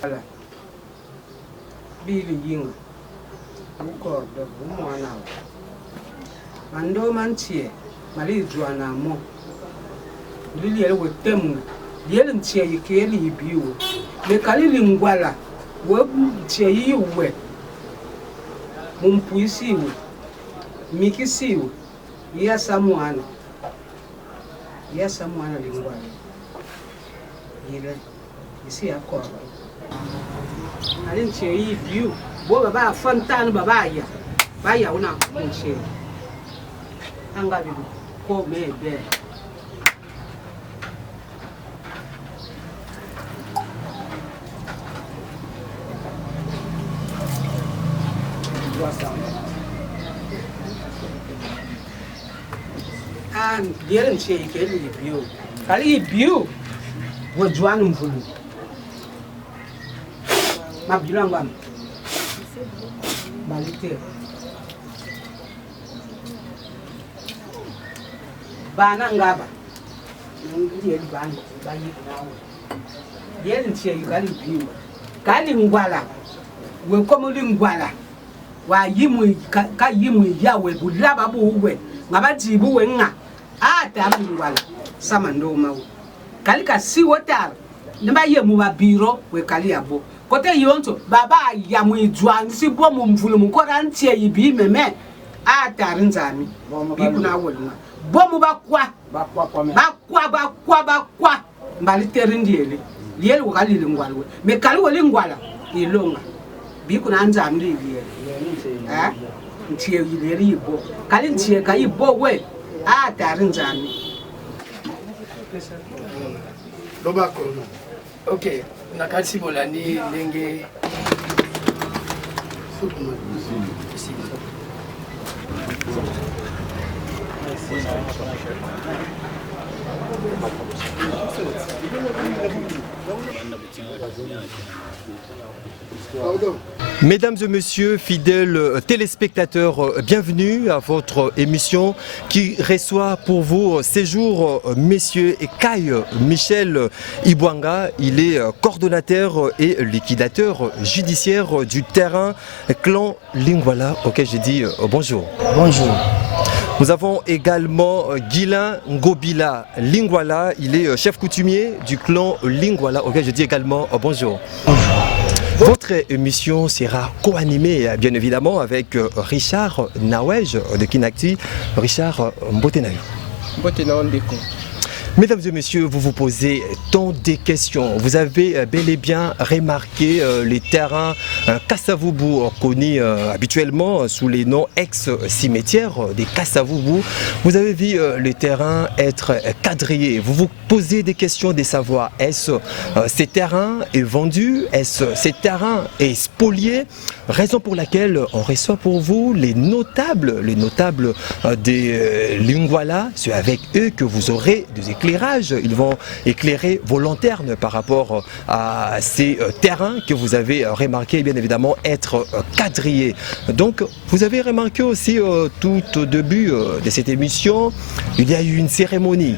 Voilà. Billy Ying. Encore de Moana. Mando Mantier. Marie Joanna Mo. Lily with them. Yelling chair you can't you. The Kalilingwala. What chair you wet? Mumpuisiu. Mikisiu. Yes, someone. Yes, someone lingwala. You see a call. I didn't share you. What about Fontan Babaya? Baya una share. I'm going to call me there. And didn't share you. Kali you. What Juan for you? Mabulangam. Balite. Banangaba. Ndiye bango bayi nawo. Yeli ntie yukali biwa. Kali ngwala. We komo lingwala. Wa yimu ka yimu yawe bulaba buwe. Ngabati buwe nga. Ata ngwala. Sama ndo mawo. Kali ka si wotar. Nba yemu ba biro we kali abo. Kote yonto baba yamu idwan si bo mu mvulu mu korantie yibi meme. Ata rinzami. Bikuna wolna. Bomu bakwa mbaliteri ndiele liele ukalile ngwalwe mekali wole ngwala ilonga bikuna anzami liye ntiye yile yibo kali ntiye ka yibo we atari nzami loba kono. Okay, nakati bolani lenge Mesdames et messieurs, fidèles téléspectateurs, bienvenue à votre émission qui reçoit pour vous ces jours messieurs Kai Michel Ibwanga. Il est coordonnateur et liquidateur judiciaire du terrain clan Lingwala, auquel j'ai dit bonjour. Bonjour. Nous avons également Guilain Ngobila Lingwala, il est chef coutumier du clan Lingwala, auquel je dis également bonjour. Votre émission sera co-animée bien évidemment avec Richard Nawej de Kinakti. Richard Mbotenayo. Mesdames et messieurs, vous vous posez tant de questions. Vous avez bel et bien remarqué les terrains Kasavubu connus habituellement sous les noms ex-cimetières des Kasavubu. Vous avez vu les terrains être quadrillés. Vous vous posez des questions de savoir est-ce ces terrains est vendu, est-ce ces terrains est spolié. Raison pour laquelle on reçoit pour vous les notables des Lingwala. C'est avec eux que vous aurez des éclairages. Ils vont éclairer vos lanternes par rapport à ces terrains que vous avez remarqué bien évidemment être quadrillés. Donc vous avez remarqué aussi tout au début de cette émission, il y a eu une cérémonie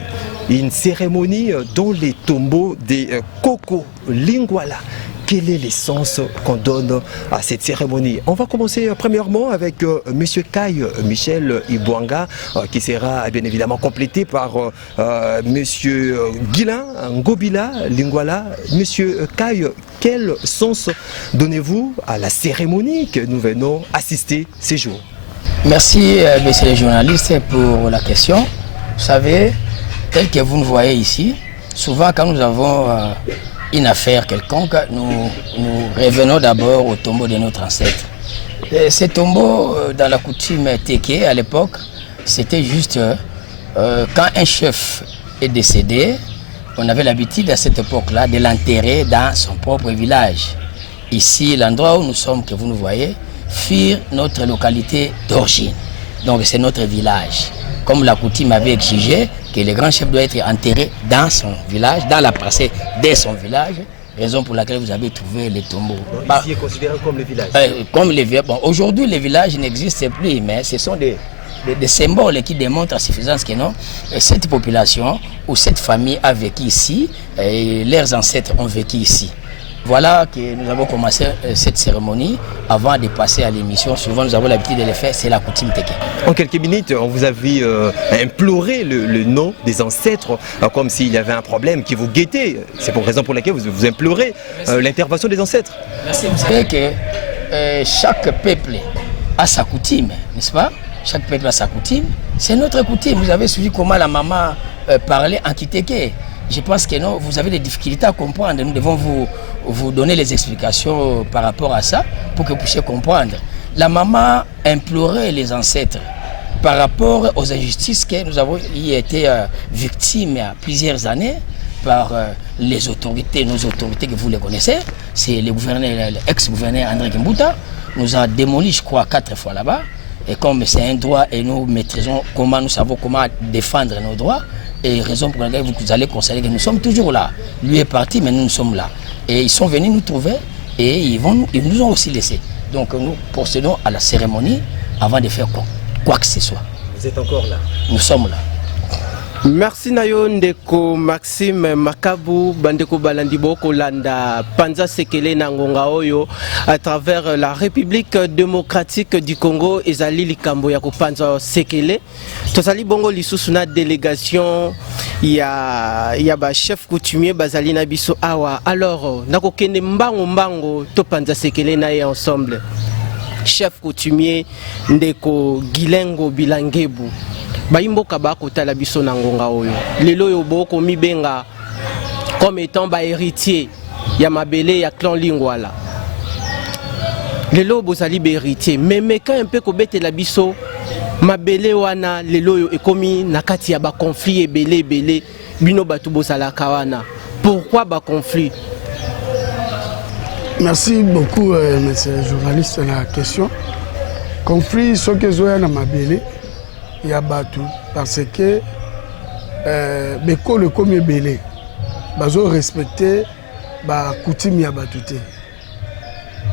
dans les tombeaux des Koko Lingwala. Quel est l'essence qu'on donne à cette cérémonie? On va commencer premièrement avec Monsieur Kai Michel Ibwanga qui sera bien évidemment complété par Monsieur Guilain Ngobila Lingwala. Monsieur Kai, quel sens donnez-vous à la cérémonie que nous venons assister ces jours? Merci messieurs les journalistes pour la question. Vous savez, tel que vous nous voyez ici, souvent quand nous avons une affaire quelconque, nous revenons d'abord au tombeau de notre ancêtre. Ces tombeaux, dans la coutume Teke à l'époque, c'était juste quand un chef est décédé, on avait l'habitude à cette époque-là de l'enterrer dans son propre village. Ici, l'endroit où nous sommes, que vous nous voyez, fut notre localité d'origine. Donc c'est notre village. Comme la coutume avait exigé que le grand chef doit être enterré dans son village, dans la parcelle de son village, raison pour laquelle vous avez trouvé les tombeaux. Ici est considéré comme le village. Bon, aujourd'hui, les villages n'existent plus, mais ce sont des symboles qui démontrent à suffisance que non, cette population ou cette famille a vécu ici, et leurs ancêtres ont vécu ici. Voilà que nous avons commencé cette cérémonie. Avant de passer à l'émission, souvent nous avons l'habitude de le faire, c'est la coutume teke. En quelques minutes, on vous avait imploré le nom des ancêtres, comme s'il y avait un problème qui vous guettait. C'est pour raison pour laquelle vous implorez l'intervention des ancêtres. Merci. Vous savez que chaque peuple a sa coutume, n'est-ce pas? Chaque peuple a sa coutume. C'est notre coutume. Vous avez suivi comment la maman parlait en kiteke. Je pense que non, vous avez des difficultés à comprendre. Nous devons vous donner les explications par rapport à ça pour que vous puissiez comprendre. La maman implorait les ancêtres par rapport aux injustices que nous avons été victimes il y a plusieurs années par les autorités, nos autorités que vous les connaissez. C'est l'ex-gouverneur André Kimbuta. Nous a démoli, je crois, 4 fois là-bas. Et comme c'est un droit et nous maîtrisons comment, nous savons comment défendre nos droits, et raison pour laquelle vous allez considérer que nous sommes toujours là. Lui est parti, mais nous sommes là. Et ils sont venus nous trouver et ils nous ont aussi laissés. Donc nous procédons à la cérémonie avant de faire quoi que ce soit. Vous êtes encore là? Nous sommes là. Merci nayo ndeko Maxime Makabu bandeko balandibo kolanda Panza Sekele na ngonga oyo à travers la République démocratique du Congo ezali likambo ya ko Panza Sekele tozali bongo lisusu na délégation ya ba chef coutumier bazali na biso awa. Alors nako kende mbango to Panza Sekele na ye ensemble chef coutumier ndeko Gilengo Bilangebu Baimboka bakotala biso na ngonga oyo lelo yo boko mibenga comme étant ba héritier ya mabele ya clan Lingwala lelo bozali be héritier mais quand un peu ko betela biso mabele wana lelo yo ekomi na kati ya ba conflit ebele bino batu bozala kawana. Pourquoi ba conflit? Merci beaucoup monsieur le journaliste la question. Conflit ce que zoya na mabele ya batu parce que beko le comme belé bazo respecter ba coutume ya batu te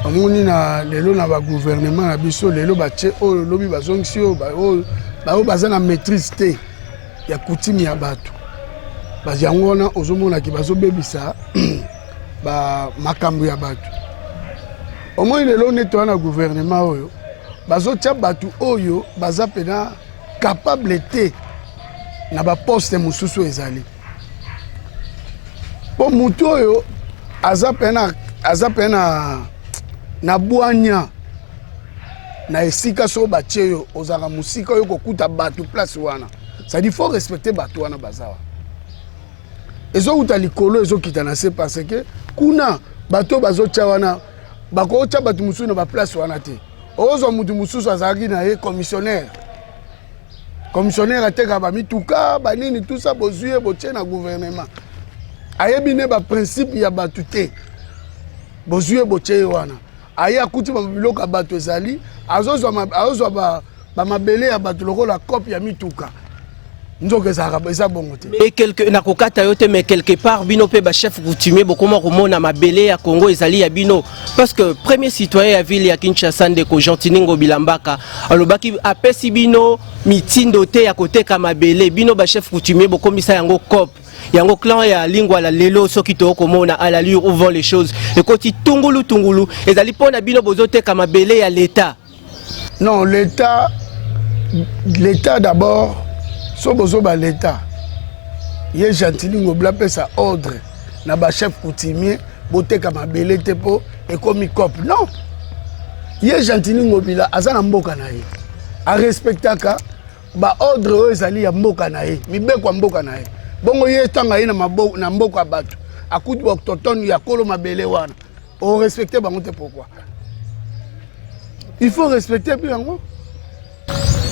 amoni na lelo na ba gouvernement na biso lelo ba che o lobi bazongisi o ba baza na maîtrise te ya coutume ya batu bajango na ozomona ki bazo bebisa ba makambo ya batu omoni lelo neto na gouvernement oyo bazo tia batu oyo baza pena capable te na ba poste mususu ezali po mutu oyo aza pena na bwanya na esika so batie yo ozaka musika oyo kokuta batu place wana ça dit faut respecter batu wana bazawa ezo uta likolo ezo kitana se parce que kuna bato bazo tia wana bako tia batu mususu na ba place wana te ozo mutu mususu azaki na ye commissionnaire ateka ba mituka ba nini tout ça bozuye botie na gouvernement ayebi ne ba principe ya batu te bozuye botie wana aya kuti ba biloko batu ezali azozwa ba mabele ya batu lokola copie ya mituka nzoke za bongo te et quelque nakokata yote mais quelque part bino pe ba chef coutumier bokoma komona mabele ya Congo ezali ya bino parce que premier citoyen ya ville ya Kinshasa ndeko Gentiningo Bilambaka alobaki apesi bino mitindo te ya koteka mabele bino ba chef coutumier bokomisa yango cop yango clan ya Lingwala lelo soki to komona à l'allure où vont les choses et koti tungulu ezali pona bino bozoteka mabele ya l'état. Non, l'état d'abord so bozo ba l'état ye Gentiningo blape sa ordre na ba chef coutumier boteka mabele te po ekomi cop non ye Gentiningo bila azana mboka na ye a respectaka ba ordre o ezali ya mboka na ye mibeko mboka na ye bongo ye tanga ye na mboka batu akuti ba autochtone ya kolo mabele wana o respecter bango te pourquoi il faut respecter bien yango.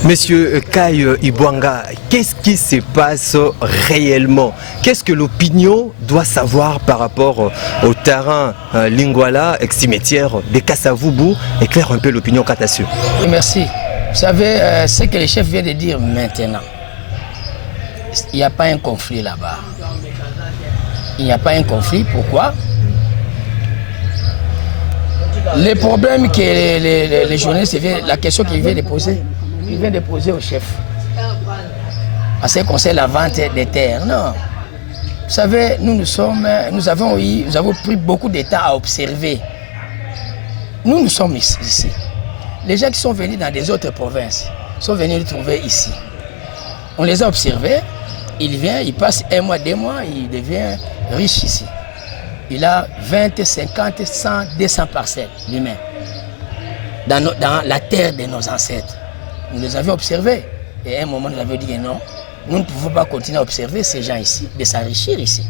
Monsieur Kai Ibwanga, qu'est-ce qui se passe réellement? Qu'est-ce que l'opinion doit savoir par rapport au terrain Lingwala, ex-cimetière de Kasavubu? Éclaire un peu l'opinion Katassio. Merci. Vous savez, ce que le chef vient de dire maintenant, il n'y a pas un conflit là-bas. Il n'y a pas un conflit, pourquoi? Les problèmes que les journalistes, la question qu'ils viennent de poser, il vient de poser au chef. En ce qui concerne la vente des terres, non. Vous savez, nous avons pris beaucoup de temps à observer. Nous sommes ici. Les gens qui sont venus dans des autres provinces sont venus nous trouver ici. On les a observés, il vient, il passe 1 mois, 2 mois, il devient riche ici. Il a 20, 50, 100, 200 parcelles lui-même dans la terre de nos ancêtres. Nous les avions observés et à un moment nous avions dit que non, nous ne pouvons pas continuer à observer ces gens ici, de s'enrichir ici.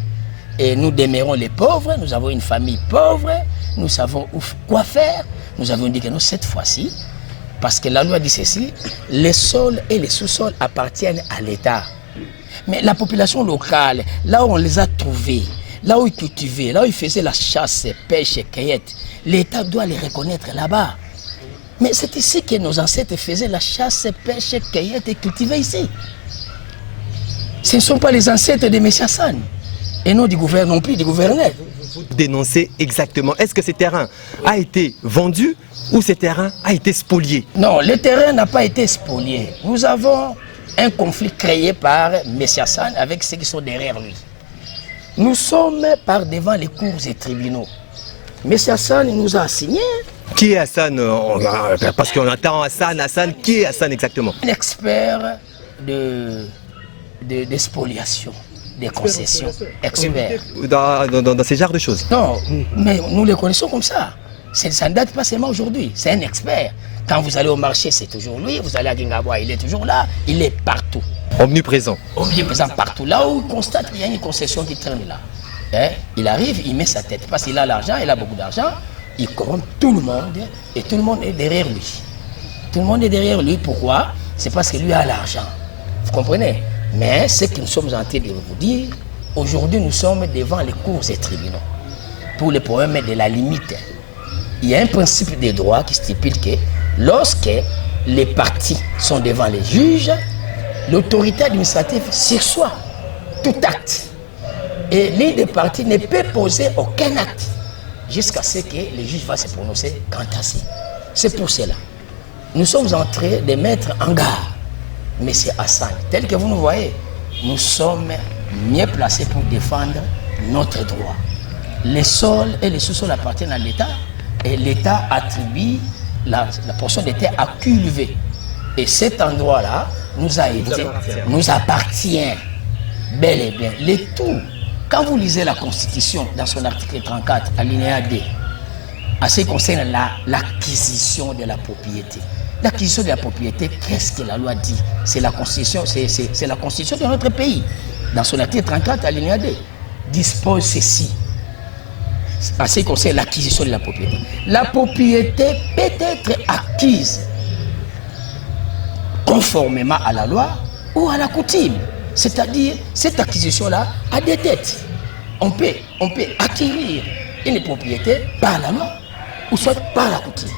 Et nous demeurons les pauvres, nous avons une famille pauvre, nous savons quoi faire. Nous avons dit que non, cette fois-ci, parce que la loi dit ceci, les sols et les sous-sols appartiennent à l'État. Mais la population locale, là où on les a trouvés, là où ils cultivaient, là où ils faisaient la chasse, pêche, cueillette, l'État doit les reconnaître là-bas. Mais c'est ici que nos ancêtres faisaient la chasse, pêche, cueillette et cultivaient ici. Ce ne sont pas les ancêtres de M. Hassan, et non du gouverneur non plus, du gouverneur. Vous dénoncez exactement, est-ce que ce terrain a été vendu ou ce terrain a été spolié? Non, le terrain n'a pas été spolié. Nous avons un conflit créé par M. Hassan avec ceux qui sont derrière lui. Nous sommes par devant les cours et tribunaux. M. Hassan nous a assigné. Qui est Hassan? Parce qu'on entend Hassan, qui est Hassan exactement? Un expert de spoliation, des concessions, expert. Dans ces genres de choses? Non, mais nous les connaissons comme ça. Ça ne date pas seulement aujourd'hui, c'est un expert. Quand vous allez au marché, c'est toujours lui. Vous allez à Guingaboua, il est toujours là. Il est partout. Omniprésent. Omniprésent partout. Là où il constate qu'il y a une concession qui traîne là. Hein? Il arrive, il met sa tête. Parce qu'il a l'argent, il a beaucoup d'argent. Il corrompt tout le monde et tout le monde est derrière lui. Tout le monde est derrière lui. Pourquoi? C'est parce que lui a l'argent. Vous comprenez? Mais ce que nous sommes en train de vous dire, aujourd'hui nous sommes devant les cours et tribunaux. Pour le problème de la limite, il y a un principe de droit qui stipule que lorsque les parties sont devant les juges, l'autorité administrative sursoit tout acte. Et l'une des parties ne peut poser aucun acte jusqu'à ce que le juge va se prononcer quant à ça. C'est pour cela. Nous sommes en train de mettre en garde M. Hassan. Tel que vous nous voyez, nous sommes mieux placés pour défendre notre droit. Les sols et les sous-sols appartiennent à l'État et l'État attribue la portion de terre à cultiver. Et cet endroit-là nous appartient bel et bien. Le tout, quand vous lisez la Constitution dans son article 34, alinéa 2, à ce qui concerne l'acquisition de la propriété. L'acquisition de la propriété, qu'est-ce que la loi dit? C'est la Constitution, c'est la Constitution de notre pays. Dans son article 34, alinéa 2, dispose ceci. À ce qui concerne l'acquisition de la propriété. La propriété peut être acquise conformément à la loi ou à la coutume. C'est-à-dire, cette acquisition-là a des têtes. On peut acquérir une propriété par la loi ou soit par la coutume.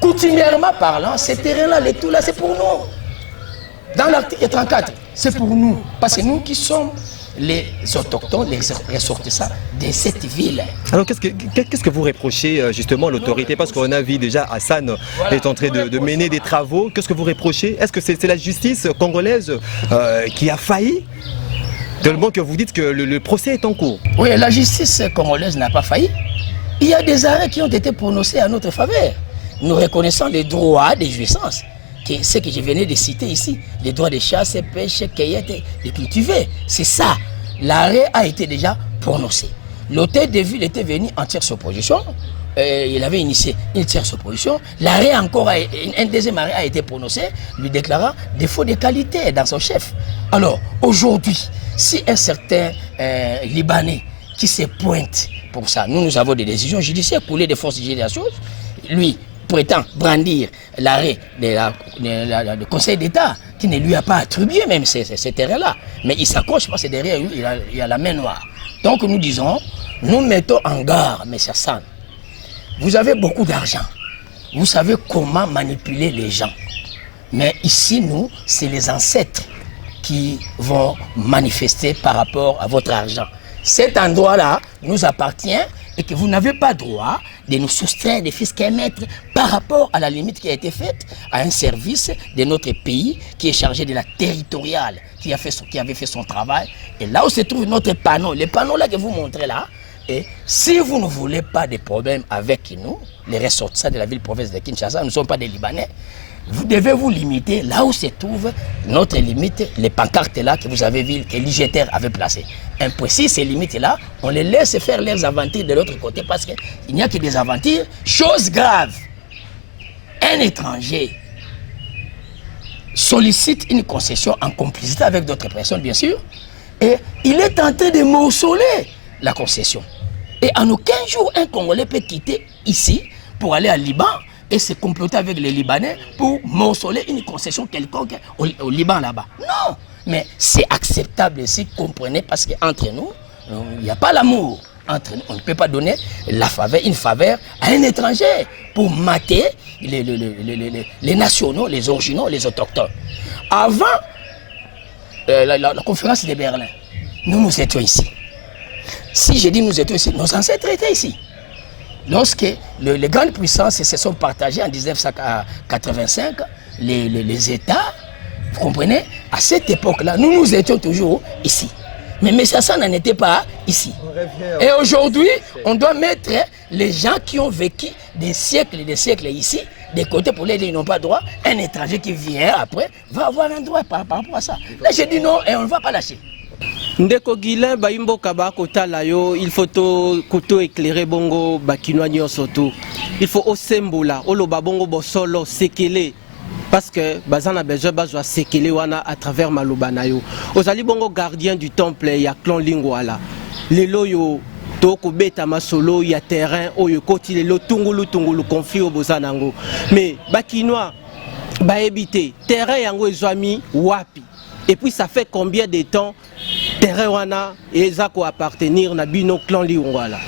Coutumièrement parlant, ces terrains-là, les tout là, c'est pour nous. Dans l'article 34, c'est pour nous. Parce que nous qui sommes les autochtones, les ressortissants de cette ville. Alors qu'est-ce que vous reprochez justement à l'autorité? Parce qu'on a vu déjà Hassan est en train de mener des travaux. Qu'est-ce que vous reprochez? Est-ce que c'est la justice congolaise qui a failli? Tellement que vous dites que le procès est en cours. Oui, la justice congolaise n'a pas failli. Il y a des arrêts qui ont été prononcés à notre faveur. Nous reconnaissons les droits de jouissance. Ce que je venais de citer ici, les droits de chasse, pêche, cueillette et cultiver. C'est ça. L'arrêt a été déjà prononcé. L'hôtel de ville était venu en tierce opposition. Il avait initié une tierce opposition. L'arrêt encore, un deuxième arrêt a été prononcé, lui déclarant défaut de qualité dans son chef. Alors, aujourd'hui, si un certain Libanais qui se pointe pour ça, nous avons des décisions judiciaires coulées des forces judiciaires, lui prétend brandir l'arrêt du Conseil d'État qui ne lui a pas attribué même ces terrains-là. Mais il s'accroche parce que derrière lui, il a la main noire. Donc nous disons, nous mettons en garde, M. Hassan. Vous avez beaucoup d'argent. Vous savez comment manipuler les gens. Mais ici, nous, c'est les ancêtres qui vont manifester par rapport à votre argent. Cet endroit-là nous appartient et que vous n'avez pas droit de nous soustraire des fiscs émettre par rapport à la limite qui a été faite à un service de notre pays qui est chargé de la territoriale, qui avait fait son travail. Et là où se trouve notre panneau, les panneaux là que vous montrez là, et si vous ne voulez pas de problème avec nous, les ressortissants de la ville-province de Kinshasa, nous ne sommes pas des Libanais, vous devez vous limiter là où se trouve notre limite, les pancartes là que vous avez vues, que l'IGTR avait placées. Imprécis, ces limites-là, on les laisse faire leurs aventures de l'autre côté parce qu'il n'y a que des aventures. Chose grave, un étranger sollicite une concession en complicité avec d'autres personnes, bien sûr, et il est tenté de morceler la concession. Et en aucun jour, un Congolais peut quitter ici pour aller à Liban et se comploter avec les Libanais pour morceler une concession quelconque au Liban là-bas. Non, mais c'est acceptable ici, comprenez, parce qu'entre nous, il n'y a pas l'amour. Entre nous, on ne peut pas donner une faveur à un étranger pour mater les nationaux, les originaux, les autochtones. Avant la conférence de Berlin, nous étions ici. Si je dis nous étions ici, nos ancêtres étaient ici. Lorsque les grandes puissances se sont partagées en 1985, les États, vous comprenez, à cette époque-là, nous étions toujours ici. Mais M. Hassan n'en était pas ici. Et aujourd'hui, on doit mettre les gens qui ont vécu des siècles et des siècles ici, des côtés pour les dire qu'ils n'ont pas droit. Un étranger qui vient après va avoir un droit par rapport à ça. Là, j'ai dit non et on ne va pas lâcher. Ndeko Guilain Baimbo Kaba kotala yo il faut to éclairer bongo bakinois nyonso to il faut osembola oloba bongo bosolo sekele parce que bazana besoin bazwa sekele wana à travers maloba na yo ozali bongo gardien du temple ya clan Lingwala lelo yo to ko beta masolo ya terrain oyo koti lelo tungulu conflit obozana ngo mais bakinois ba éviter terrain yango ezwami wapi. Et puis ça fait combien de temps terrain wana ezako appartenir na bino clan Lingwala?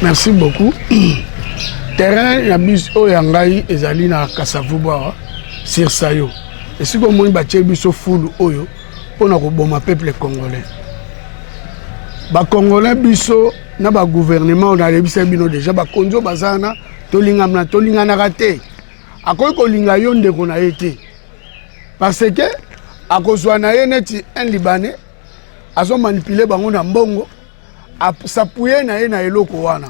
Merci beaucoup. Terrain na biso yangai ezali na Kasavuba sur Sayo. Et si comme moi batie biso fulu oyo pona ko boma peuple congolais. Ba congolais biso na ba gouvernement on a lebisa bino déjà ba konzo bazana tolingana raté. Akoy ko linga yo ndeko na été. Parce que à cause de un Libanais, ils ont manipulé les mbongo, s'appuyer na na eloko wana.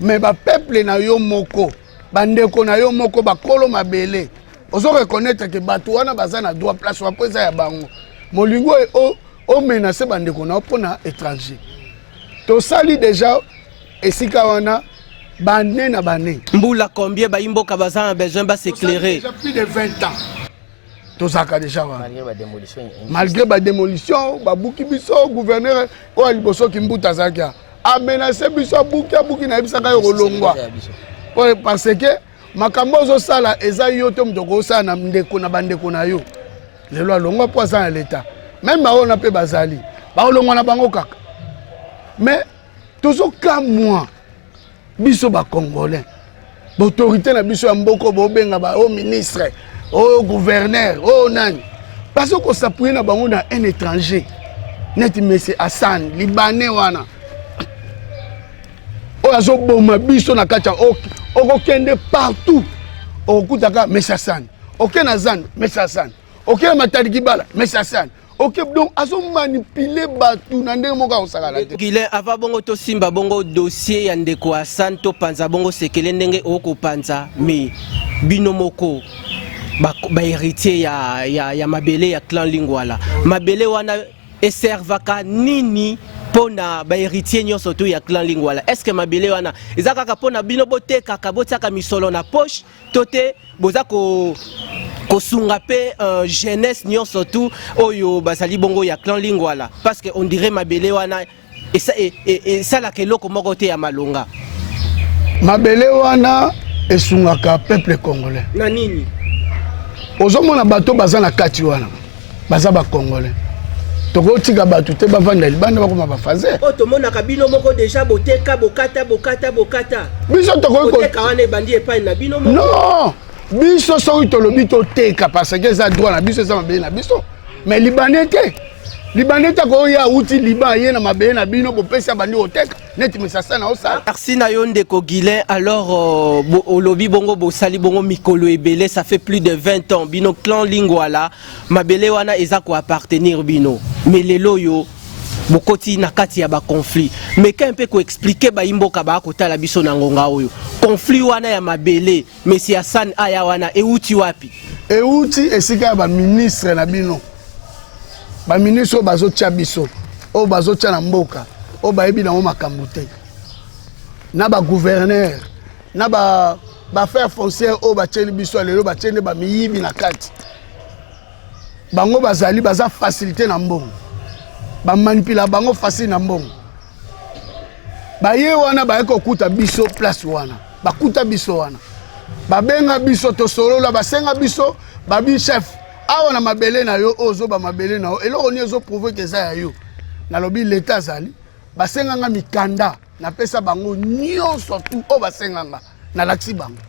Mais le peuple na yo moko, bandeko na yo moko bakolo mabele. Ozo reconnaître que batu wana bazana droit place wa pesa ya bango. Molingo o menacer bandeko na pona étranger. To sali déjà esika wana bané na bané. Mbula combien ba imboka bazana besoin ba s'éclairer. Depuis de 20 ans. Tout ça déjà malgré la démolition, Babouki Bisso, gouverneur, ou Aliboso Kimbuta Zakia, a menacé Bisso Bouki na Bisaka Rolongwa. Parce que Makambozo Sala, Eza Yotom de Gosa, Namdeko na Bandeko na yo. Les lois longues poisson à l'État. Même on a peu Bazali. Baolongwa na Bango Kaka. Mais, toujours comme moi, Bisso ba Congolais. L'autorité na Bisso Mboko Bobenga, au ministre. Oh gouverneur, oh nani. Parce qu'on s'appuie na bango na un étranger. Net monsieur Hassan, Libanais wana. Oh azo boma biso na kacha o kende partout. O kutaka monsieur Hassan. OK na Zan, monsieur Hassan. OK na Matadi Kibala, monsieur Hassan. OK donc azo manipuler batu na ndenge moka osakala te. Guilain ava bongo to simba bongo dossier ya ndeko Hassan to panza bongo sekele ndenge oko panza mais bino moko ba héritier ya mabele ya clan Lingwala. Mabele wana eservaka nini pona ba héritier nyonso to ya clan Lingwala? Est-ce que mabele wana ezaka pona bino boteka kabotaka misolo na poche tote boza ko sunga pe jeunesse nyonso to oyo basali bongo ya clan Lingwala parce que on dirait mabele wana et ça la keloko moko te ya malonga. Mabele wana esungaka peuple congolais. Na nini? Ozomona bato baza na kati wana baza ba congolais tokotika bato te bavanda libanda bakoma bafaze o tomona kabino moko déjà boteka bokata biso tokoki boteka wana ebandi epai na bino moko non biso soki tolobi toteka parce que eza droit na biso eza mabele na biso mais libanais te Libaneta ko ya uti liba ye na mabele na bino bopesa bandi oteka neti mesasa na osala. Merci Nayonde Kogilin. Alors olobi bongo bosali bongo mikolo ebele, ça fait plus de 20 ans bino clan Lingwala mabele wana eza ko appartenir bino. Mais lelo yo bokoti na kati ya ba conflit. Mais quand peut ko expliquer ba imboka ba kotala biso na ngonga oyo. Conflit wana ya mabele, Monsieur Hassan aya wana euti wapi? Euti esika ba ministre na bino. Ba ministre bazo tia biso, o bazo tia na mboka, o ba yebi na o makambo te. Na ba gouverneur, na ba faire foncière o ba tieni biso lelo ba tieni ba miyibi na kati. Bango bazali baza facilité na mbongo. Ba manipula bango facile na mbongo. Ba ye wana ba eko kuta biso place wana. Ba kuta biso wana. Ba benga biso to solola ba senga biso ba bi chef. Awa na mabele na yo ozo ba mabele na yo eloko ni ezo prouver que ça ya yo na lobi l'état zali basenga nga mikanda na pesa bango nyonso tout o basenga nga na laksi bango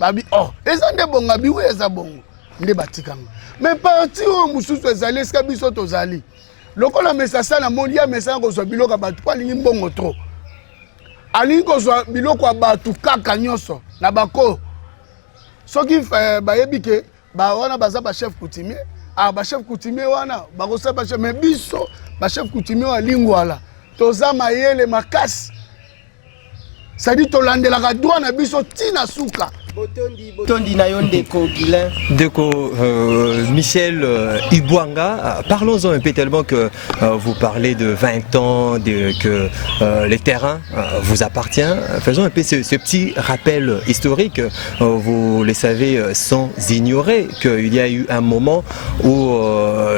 babi oh eza nde bonga biwe eza bongo nde batikanga mais parti o mususu ezali eska biso tozali lokola mesasa na mondi ya mesanga kozwa biloko batu kwa lingi mbongo trop alingi kozwa biloko batu kaka nyonso na bako soki bayebi ke ba wana baza ba chef coutumier ba chef coutumier wana ba kosa ba chef mais biso ba chef coutumier wa Lingwala toza mayele makasi sadi to landela ka droit na biso tina suka Botondi Nayonde Kogilin. Michel Ibouanga, parlons-en un peu tellement que vous parlez de 20 ans, que les terrains vous appartiennent. Faisons un peu ce petit rappel historique. Vous le savez sans ignorer qu'il y a eu un moment où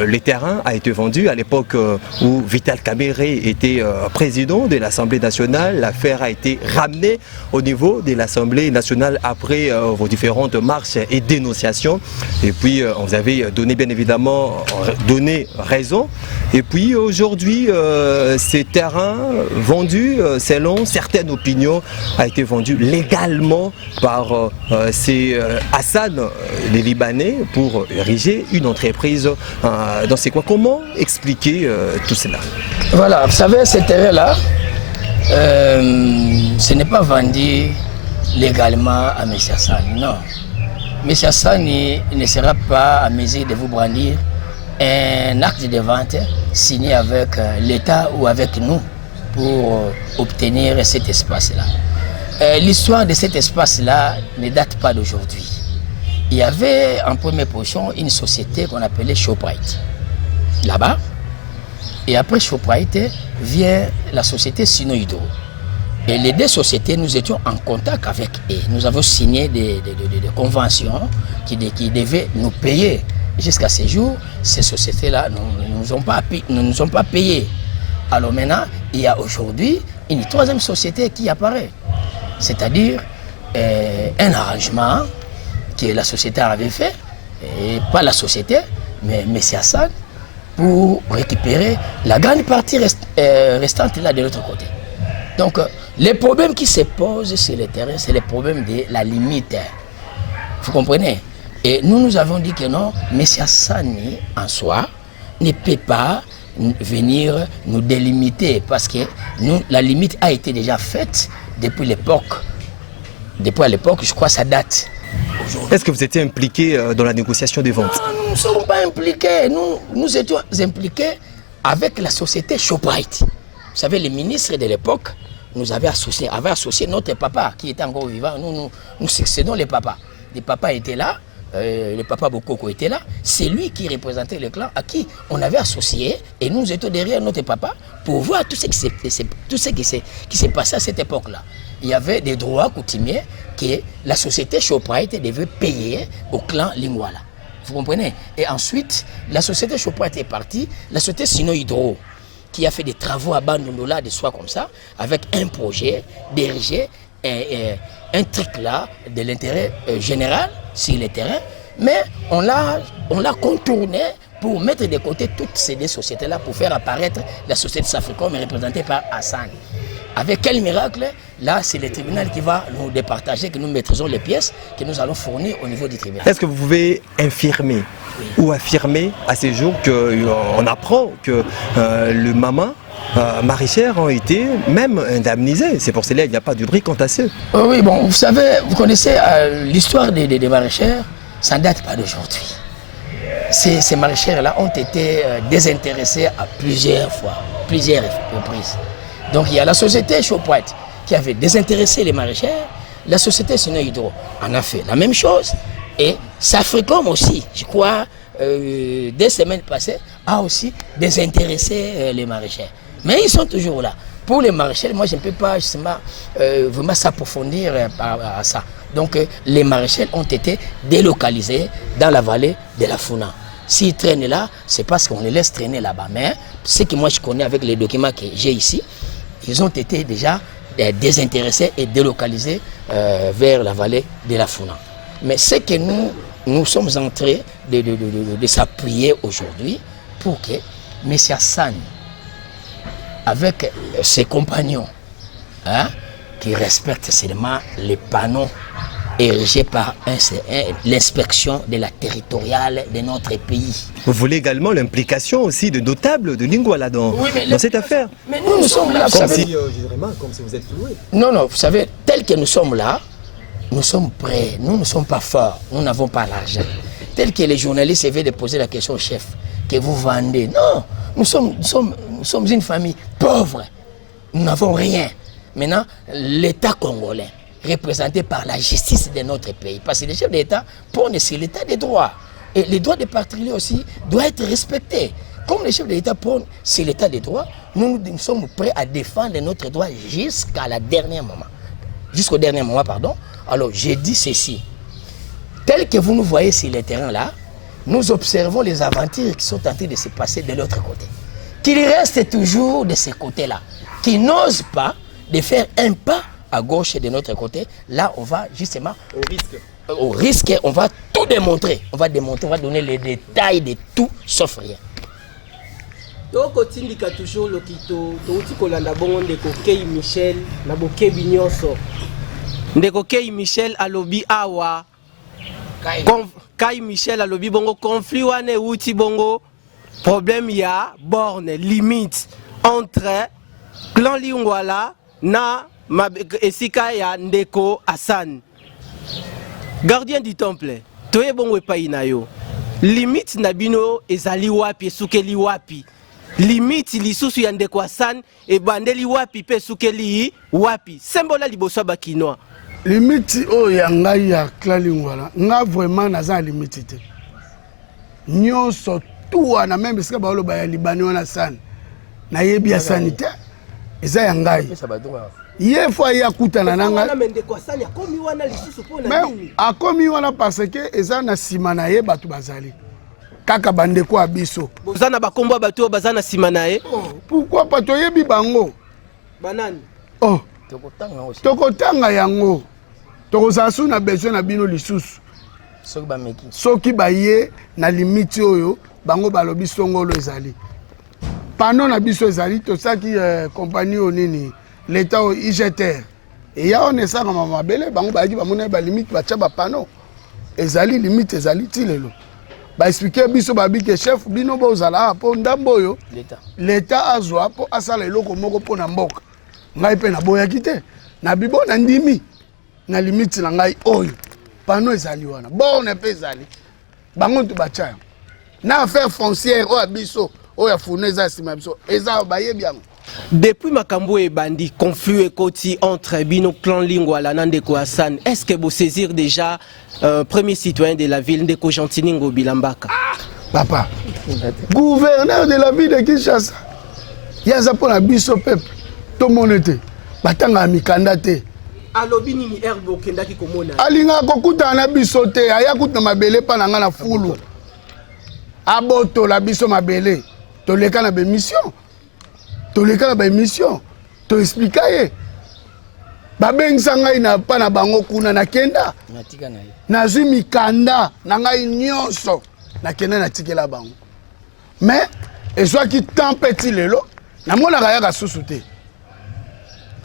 les terrains a été vendus à l'époque où Vital Kamerhe était président de l'Assemblée nationale. L'affaire a été ramenée au niveau de l'Assemblée nationale après vos différentes marches et dénonciations. Et puis vous avez donné bien évidemment raison. Et puis aujourd'hui, ces terrains vendus, selon certaines opinions, a été vendu légalement par ces Hassan, les Libanais, pour ériger une entreprise dans ces coins. Comment expliquer tout cela? Voilà, vous savez, ces terrains-là, ce n'est pas vendu légalement à M. Hassan, non. M. Hassan ne sera pas à mesure de vous brandir un acte de vente signé avec l'État ou avec nous pour obtenir cet espace-là. L'histoire de cet espace-là ne date pas d'aujourd'hui. Il y avait en première position une société qu'on appelait Shoprite, là-bas. Et après Shoprite vient la société Sino Hydro. Et les deux sociétés, nous étions en contact avec eux. Nous avons signé des conventions qui devaient nous payer. Jusqu'à ce jour, ces sociétés-là ne nous ont pas payés. Alors maintenant, il y a aujourd'hui une troisième société qui apparaît. C'est-à-dire un arrangement que la société avait fait, et pas la société, mais M. Hassan, pour récupérer la grande partie restante là de l'autre côté. Donc, les problèmes qui se posent sur le terrain, c'est le problème de la limite. Vous comprenez? Et nous avons dit que non, M. Hassani, en soi, ne peut pas venir nous délimiter parce que la limite a été déjà faite depuis l'époque. Depuis à l'époque, je crois, ça date. Est-ce que vous étiez impliqué dans la négociation des ventes? Non, nous ne sommes pas impliqués. Nous étions impliqués avec la société Shoprite. Vous savez, les ministres de l'époque nous avaient associé notre papa qui était encore vivant. Nous succédons les papas. Les papas étaient là, le papa Bokoko était là. C'est lui qui représentait le clan à qui on avait associé et nous étions derrière notre papa pour voir tout ce qui s'est passé à cette époque-là. Il y avait des droits coutumiers que la société Shoprite devait payer au clan Lingwala. Vous comprenez? Et ensuite, la société Shoprite est partie, la société Sino Hydro, qui a fait des travaux à Bandundola, des soins comme ça, avec un projet d'ériger un truc là de l'intérêt général sur le terrain, mais on l'a contourné pour mettre de côté toutes ces deux sociétés-là pour faire apparaître la société Safricom représentée par Hassan. Avec quel miracle? Là, c'est le tribunal qui va nous départager, que nous maîtrisons les pièces que nous allons fournir au niveau du tribunal. Est-ce que vous pouvez infirmer ou affirmer à ces jours qu'on apprend que le maman maraîchères ont été même indemnisées? C'est pour cela qu'il n'y a pas de bruit quant à ça. Oui, bon, vous savez, vous connaissez l'histoire des maraîchères, ça ne date pas d'aujourd'hui. Ces maraîchères-là ont été désintéressées à plusieurs reprises. Donc il y a la société Chopoit qui avait désintéressé les maraîchères, la société Sino Hydro en a fait la même chose, et Safricom aussi, je crois, des semaines passées, a aussi désintéressé les maraîchères. Mais ils sont toujours là. Pour les maraîchers, moi je ne peux pas justement vraiment s'approfondir à ça. Donc les maraîchers ont été délocalisés dans la vallée de la Founa. S'ils traînent là, c'est parce qu'on les laisse traîner là-bas. Mais ce que moi je connais avec les documents que j'ai ici, ils ont été déjà désintéressés et délocalisés vers la vallée de la Founa. Mais ce que nous sommes en train de s'appuyer aujourd'hui pour que M. Hassan, avec ses compagnons, qui respectent seulement les panneaux érigés par l'inspection de la territoriale de notre pays. Vous voulez également l'implication aussi de notables de Lingouala dans cette affaire? Mais nous sommes là, vous savez... Comme si vous êtes floué. Non, vous savez, tel que nous sommes là, nous sommes prêts, nous ne sommes pas forts, nous n'avons pas l'argent. Tel que les journalistes avaient de poser la question au chef, que vous vendez. Non, nous sommes une famille pauvre, nous n'avons rien. Maintenant, l'État congolais, représenté par la justice de notre pays, parce que les chefs d'État prônent sur l'État des droits. Et les droits des particuliers aussi doivent être respectés. Comme les chefs d'État prônent sur l'État des droits, nous sommes prêts à défendre notre droit jusqu'au dernier moment. Alors, j'ai dit ceci. Tel que vous nous voyez sur le terrain là, nous observons les aventures qui sont en train de se passer de l'autre côté. Qu'il reste toujours de ce côté-là, qui n'osent pas de faire un pas à gauche de notre côté. Là, on va justement au risque, on va tout démontrer. On va donner les détails de tout sauf rien. tokotindika toujours lokito touti kolanda bongo ndeko Kei Michel na bokebi nyonso. Ndeko Kei Michel alobi awa Kei Michel alobi bongo conflit wane uti bongo problème ya borne limite entre clan Lingouala na esika ya ndeko Hassan. Gardien du temple, toye bongo epai na yo. Limite na bino ezali wapi esukeli wapi? Limite lisusu ya ndeko Hassan ebandeli wapi pe esukeli wapi? Sembola liboso bakinoa. Limite o ya ngai ya clan Lingouala, nga vraiment naza limite te. Nyonso tuwa na même esika ba oloba ya libani wana Hassan. Na yebi ya sanitaire eza ya ngai. Ye fois ya kutana nanga mais akomi wana parce que eza na sima na ye batu bazali kaka bandeko abiso bozana bakombo bato bazana sima na ye. Pourquoi pas toyebi bango banani tokotanga yango tokozasu na besoin na bino lisusu soki baye na limite oyo bango balobi songolo ezali pano na biso ezali tosaki compagnie onini l'État au IGTR. Et ya on est ça comme ma belle, bango ba di ba mona ba limite ba tchaba pano. Ezali limite ezali tilelo. Ba expliquer biso ba bi que chef bino bo zala po ndambo yo. L'État azwa po asala eloko moko po na mboka. Ngai pe na boya kite. Na bibo na ndimi. Na limite na ngai oyo. Pano ezali wana. Bon ne pe ezali. Bango to ba tcha. Na affaire foncière o abiso o ya funeza sima biso. Eza ba ye bien. Depuis Makambo et Bandi, conflit et côté entre Bino clan Lingouala et Ndeko Hassan, est-ce que vous saisir déjà premier citoyen de la ville Ndeko Jantiningo Bilambaka? Papa, gouverneur de la ville de Kinshasa, il y a un biso peuple, tout le monde était, batanga mikanda te. Alobi nini herbo kendaki komona. Alinga kokuta na biso te, aya kuta mabele pa nanga na fulu. Aboto la biso mabele, to leka na be mission. Toleka ba émission to expliquer babengisa ngai na pa na bango kuna na kenda na zwi mikanda na ngai nyonso na kenda na tikela bango mais ezwaki temps petit lelo na mona kaya ka susu te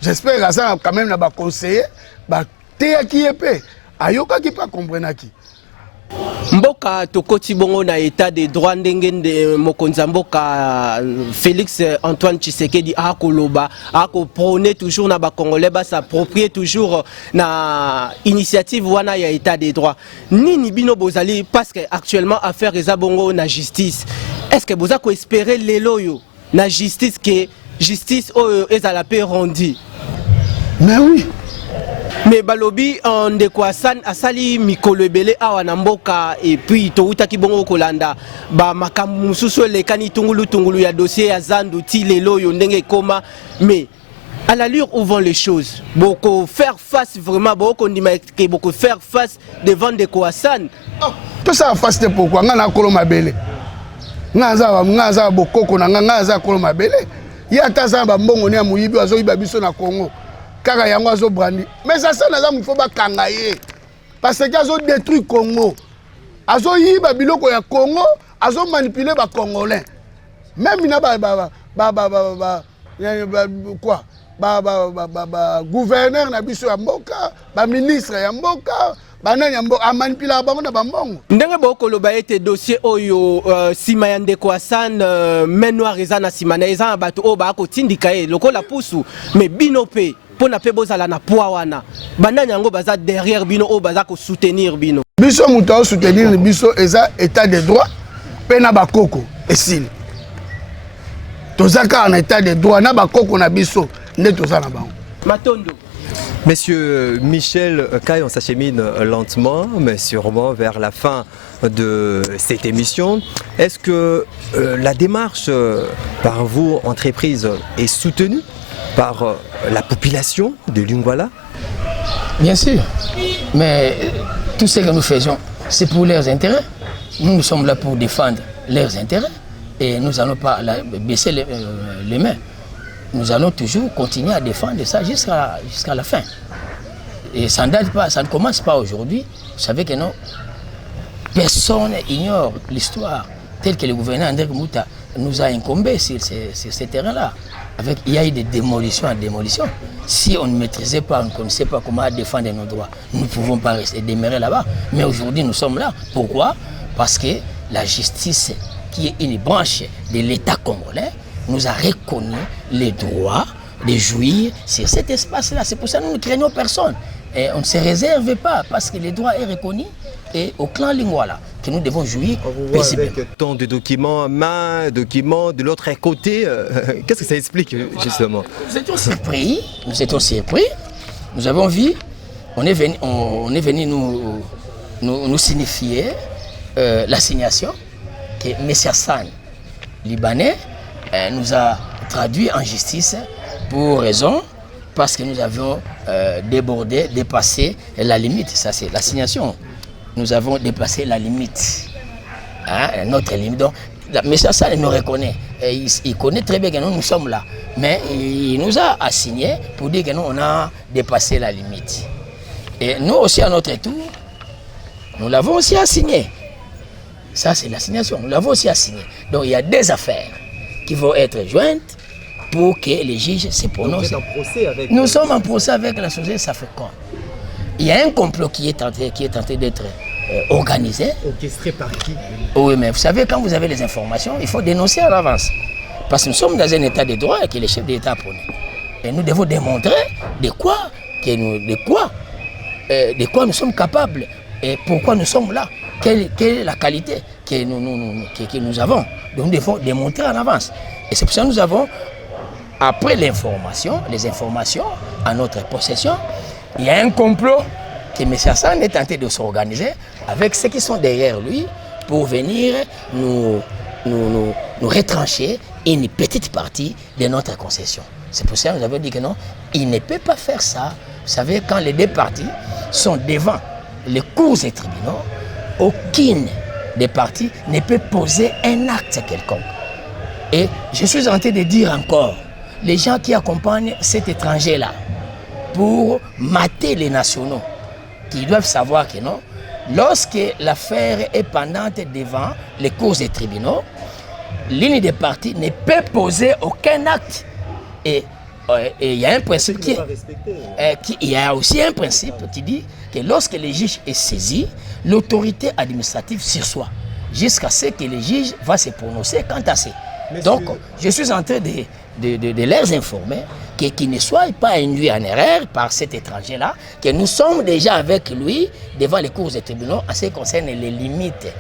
J'espère que ça quand même na conseiller ba te qui épée ayoka qui pas comprendre qui Mboka tokoti bongo na état de droit ndenge mokonza mboka Félix Antoine Tshisekedi akoloba prôner toujours na ba congolais ba s'approprier toujours na initiative wana ya état de droit nini bino bozali parce que actuellement affaire eza bongo na justice est-ce que boza ko espérer lelo yo na justice que justice oyo ezala pe rendue? mais oui. Mais balobi en décoissant asali mikolo ebele awa na mboka et puis touta ki bongo kolanda ba makambu mususu le kani tungulu ya dossier ya Zandu ti lelo yo ndenge koma mais à l'allure où vont les choses beaucoup faire face vraiment beaucoup ndima ke beaucoup faire face devant décoissant tout ça face de pourquoi ngana kolo mabele ngaza bokoko na ngaza kolo mabele ya taza ba mbongo ne muyibi azoyiba biso na Congo. Kaka yango azo brandi mais ça naza mufo ba kangaye parce que azo détruire Congo azo yiba biloko ya Congo azo manipuler ba congolais même na quoi gouverneur na biso ya mboka ba ministre ya mboka banani mboka a manipuler bango na bambongo ndenge bokoloba ete dossier oyo sima ya ndeko Hassan menoir eza na sima na eza bato o ba ko tindika e lokola pusu mais bino pe pona pe bozala na poa wana banani yango baza derrière bino o baza ko soutenir bino biso muto o soutenir biso eza état de droit pe na bakoko esili tozaka en état de droit na bakoko na biso nde tozala bango Matondo. Monsieur Michel Kai, on s'achemine lentement mais sûrement vers la fin de cette émission. Est-ce que la démarche par vous, entreprise, est soutenue par la population de Lingwala? Bien sûr, mais tout ce que nous faisons, c'est pour leurs intérêts. Nous sommes là pour défendre leurs intérêts et nous n'allons pas baisser les mains. Nous allons toujours continuer à défendre ça jusqu'à la fin. Et ça ne date pas, ça ne commence pas aujourd'hui. Vous savez que non, personne ignore l'histoire telle que le gouverneur André Mouta nous a incombé sur ces terrains-là. Il y a eu des démolitions à démolition. Si on ne maîtrisait pas, on ne connaissait pas comment défendre nos droits, nous ne pouvons pas rester demeurer là-bas. Mais aujourd'hui, nous sommes là. Pourquoi? Parce que la justice, qui est une branche de l'État congolais, nous a reconnu les droits de jouir sur cet espace-là. C'est pour ça que nous ne craignons personne. Et on ne se réserve pas parce que le droit est reconnu et au clan Lingwala que nous devons jouir paisiblement. Avec tant de documents, documents de l'autre côté, qu'est-ce que ça explique justement? Nous étions surpris, nous avons vu, on est venu nous signifier l'assignation que M. Hassan, Libanais, nous a traduit en justice pour raison parce que nous avions dépassé la limite. Ça, c'est l'assignation. Nous avons dépassé la limite. Hein, notre limite. Donc, M. Hassan nous reconnaît. Et il connaît très bien que nous sommes là. Mais il nous a assigné pour dire que nous, on a dépassé la limite. Et nous aussi, à notre tour, nous l'avons aussi assigné. Ça, c'est l'assignation. Nous l'avons aussi assigné. Donc, il y a des affaires qui vont être jointes pour que les juges se prononcent. Nous sommes en procès avec la société Safecon. Il y a un complot qui est tenté d'être organisé. Orchestré par qui? Oui, mais vous savez, quand vous avez les informations, il faut dénoncer à l'avance. Parce que nous sommes dans un état de droit et que les chefs d'État prônent. Et nous devons démontrer de quoi nous sommes capables et pourquoi nous sommes là. Quelle est la qualité que nous avons. Donc nous devons démontrer en avance. Et c'est pour ça que nous avons, après les informations à notre possession, il y a un complot que M. Hassan est tenté de s'organiser avec ceux qui sont derrière lui pour venir nous retrancher une petite partie de notre concession. C'est pour ça que nous avons dit que non, il ne peut pas faire ça. Vous savez, quand les deux parties sont devant les cours et tribunaux, aucune des parties ne peut poser un acte quelconque. Et je suis en train de dire encore, les gens qui accompagnent cet étranger-là pour mater les nationaux, qui doivent savoir que non, lorsque l'affaire est pendante devant les cours et tribunaux, l'une des parties ne peut poser aucun acte. Et il y a un principe il y a aussi un principe qui dit que lorsque le juge est saisi, l'autorité administrative sursoit jusqu'à ce que le juge va se prononcer quant à ça. Donc, je suis en train de les informer qu'ils ne soient pas induits en erreur par cet étranger-là, que nous sommes déjà avec lui devant les cours des tribunaux en ce qui concerne les limites.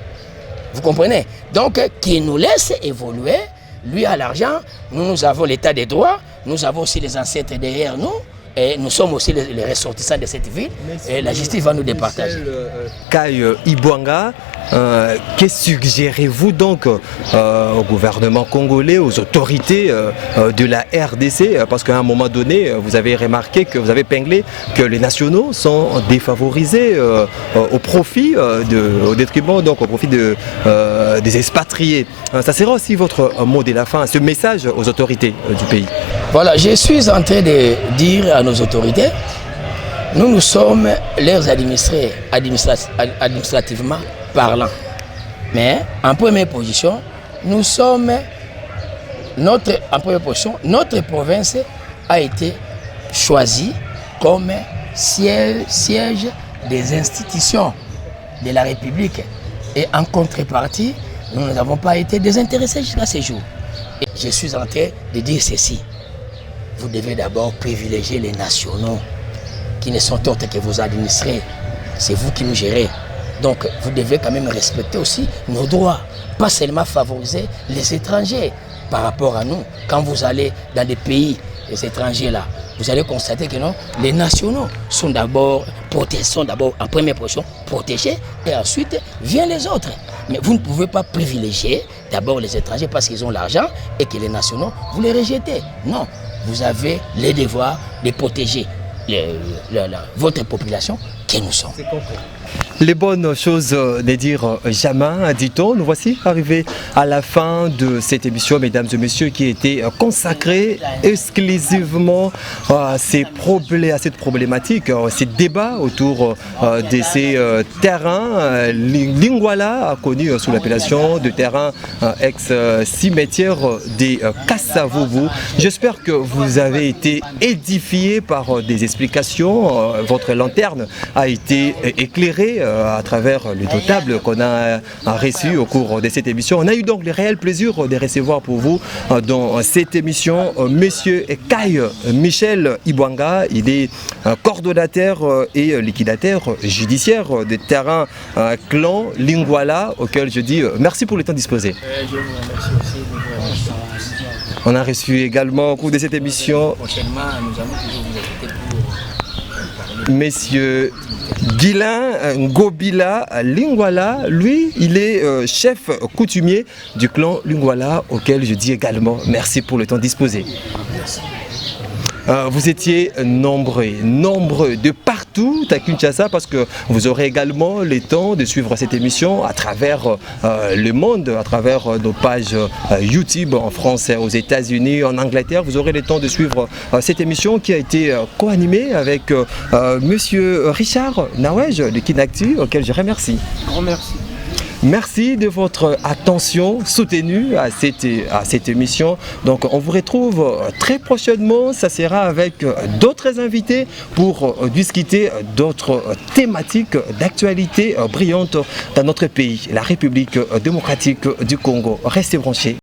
Vous comprenez? Donc, qu'il nous laisse évoluer. Lui a l'argent, nous avons l'état des droits, nous avons aussi les ancêtres derrière nous, et nous sommes aussi les ressortissants de cette ville, et la justice va nous départager. Kai Ibwanga, que suggérez-vous donc au gouvernement congolais, aux autorités de la RDC? Parce qu'à un moment donné, vous avez remarqué que vous avez épinglé que les nationaux sont défavorisés au profit, au détriment, donc au profit des expatriés. Ça sera aussi votre mot de la fin, ce message aux autorités du pays. Voilà, je suis en train de dire à nos autorités, nous sommes leurs administrés administrativement parlant. Mais en première position, notre province a été choisie comme siège des institutions de la République. Et en contrepartie, nous n'avons pas été désintéressés jusqu'à ce jour. Et je suis en train de dire ceci. Vous devez d'abord privilégier les nationaux qui ne sont autres que vos administrés. C'est vous qui nous gérez. Donc vous devez quand même respecter aussi nos droits. Pas seulement favoriser les étrangers par rapport à nous. Quand vous allez dans des pays, les étrangers là, vous allez constater que non, les nationaux sont d'abord en première position protégés et ensuite viennent les autres. Mais vous ne pouvez pas privilégier d'abord les étrangers parce qu'ils ont l'argent et que les nationaux, vous les rejetez. Non, vous avez le devoir de protéger votre population que nous sommes. Les bonnes choses ne dire jamais, dit-on. Nous voici arrivés à la fin de cette émission, mesdames et messieurs, qui a été consacrée exclusivement à cette problématique, ces débats autour de ces terrains. Lingwala, connu sous l'appellation de terrain ex-cimetière des Kasavubu. J'espère que vous avez été édifiés par des explications. Votre lanterne a été éclairée à travers le notable qu'on a reçu au cours de cette émission. On a eu donc le réel plaisir de recevoir pour vous dans cette émission Monsieur Kai Michel Ibwanga. Il est coordonnateur et liquidateur judiciaire des terrains clan Lingwala, auquel je dis merci pour le temps disposé. Je vous remercie aussi de vos réponses. On a reçu également au cours de cette émission prochainement, nous allons toujours vous écouter pour parler. Messieurs Guilain Ngobila Lingwala, lui, il est chef coutumier du clan Lingwala, auquel je dis également merci pour le temps disposé. Vous étiez nombreux de partout à Kinshasa, parce que vous aurez également le temps de suivre cette émission à travers le monde, à travers nos pages YouTube en France, aux États-Unis, en Angleterre. Vous aurez le temps de suivre cette émission qui a été co-animée avec Monsieur Richard Nawej de Kinactu, auquel je remercie. Grand merci. Merci de votre attention soutenue à cette émission. Donc on vous retrouve très prochainement. Ça sera avec d'autres invités pour discuter d'autres thématiques d'actualité brillante dans notre pays, la République démocratique du Congo. Restez branchés.